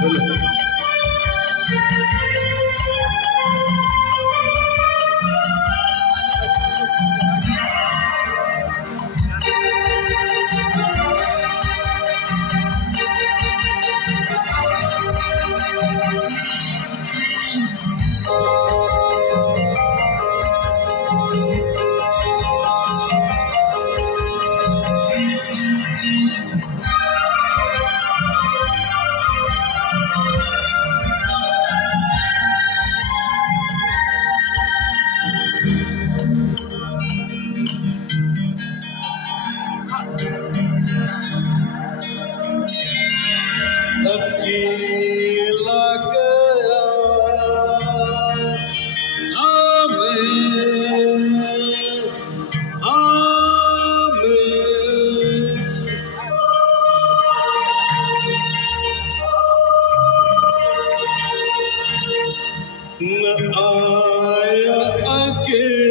बोलो। अकेला गया न आया अकेला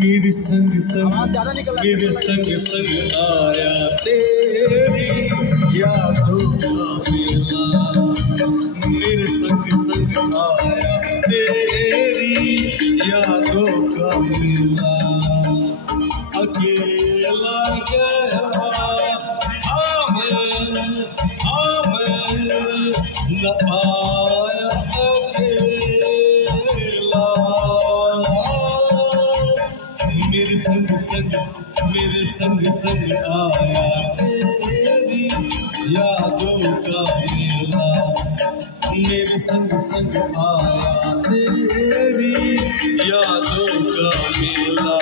मेरे संग मेरे संग आया तेरी यादों का मेला मेरे संग आया तेरी यादों का मेला अकेला गया मैं न आया अकेला मेरे संग आया तेरी यादों का मेला मेरे संग आया तेरी यादों का मेला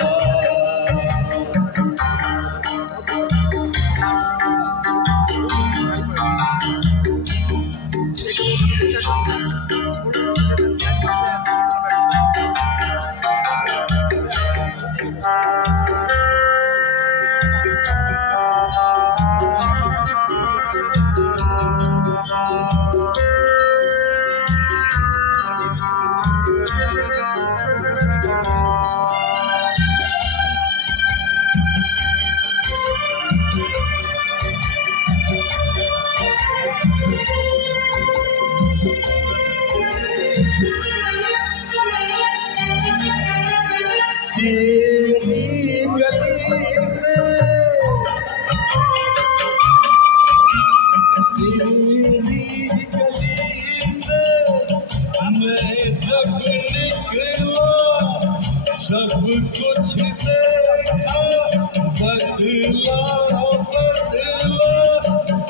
तेरी गली से मैं जब निकला सब कुछ देखा बदला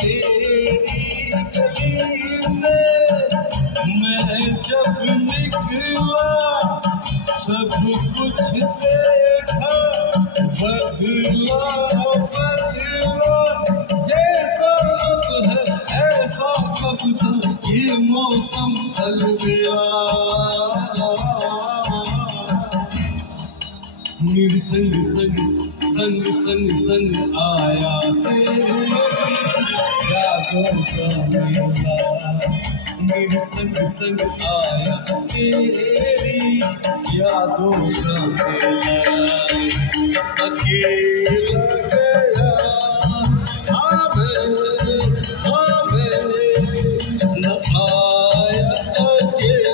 तेरी गली से मैं जब निकला सब कुछ देखा बदला जैसा अब है ऐसा कब था ये मौसम ढल गया मेरे संग आया तेरी यादों का मेला मेरे संग आया तेरी यादों का मेला अकेला गया न आया अकेला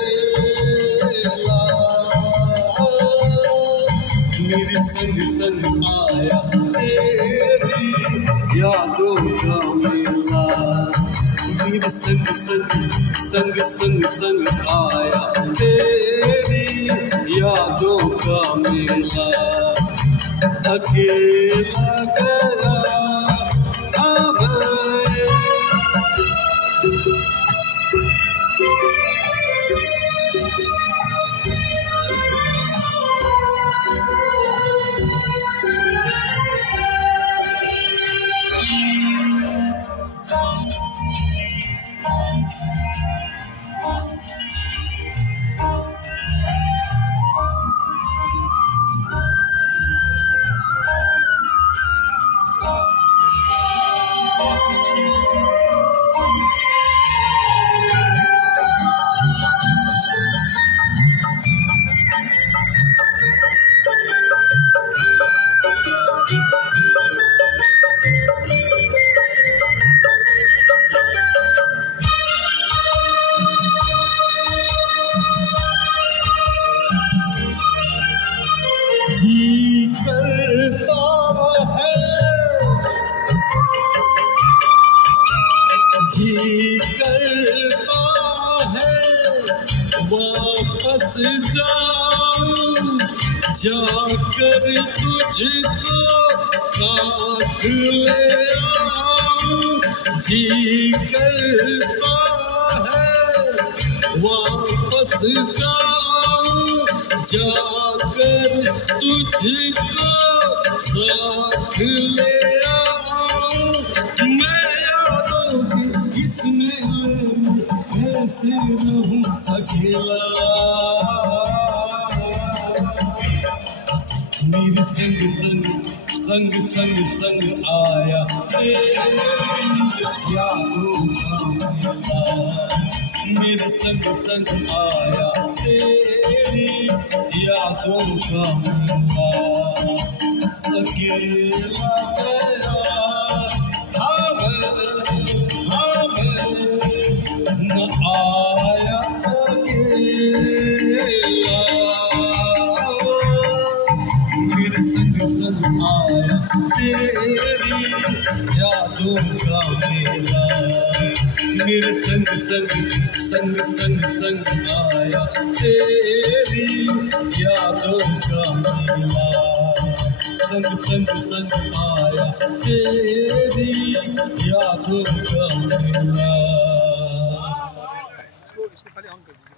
मेरे संग आया तेरी यादों का मेला मेरे संग आया तेरी यादों का मेला अकेला गया जी करता है, जी करता है वापस जाऊं, जाकर तुझको साथ ले आऊं। जी करता है वापस जाऊं, जाकर तुझको साथ ले आऊं। मैं यादों के इस मेले में कैसे रहूं अकेला, मेरे संग संग संग संग संग आया तेरी यादों का मेला, मेरे संग संग आया तेरी यादों का मेला। अकेला गया न आया अकेला, मेरे संग संग आया तेरी यादों का मेला, मेरे संग संग संग संग संग आया तेरी यादों का मेला, संग संग संग आया तेरी यादों का मेला। इसको खाली ऑन कर दीजिए।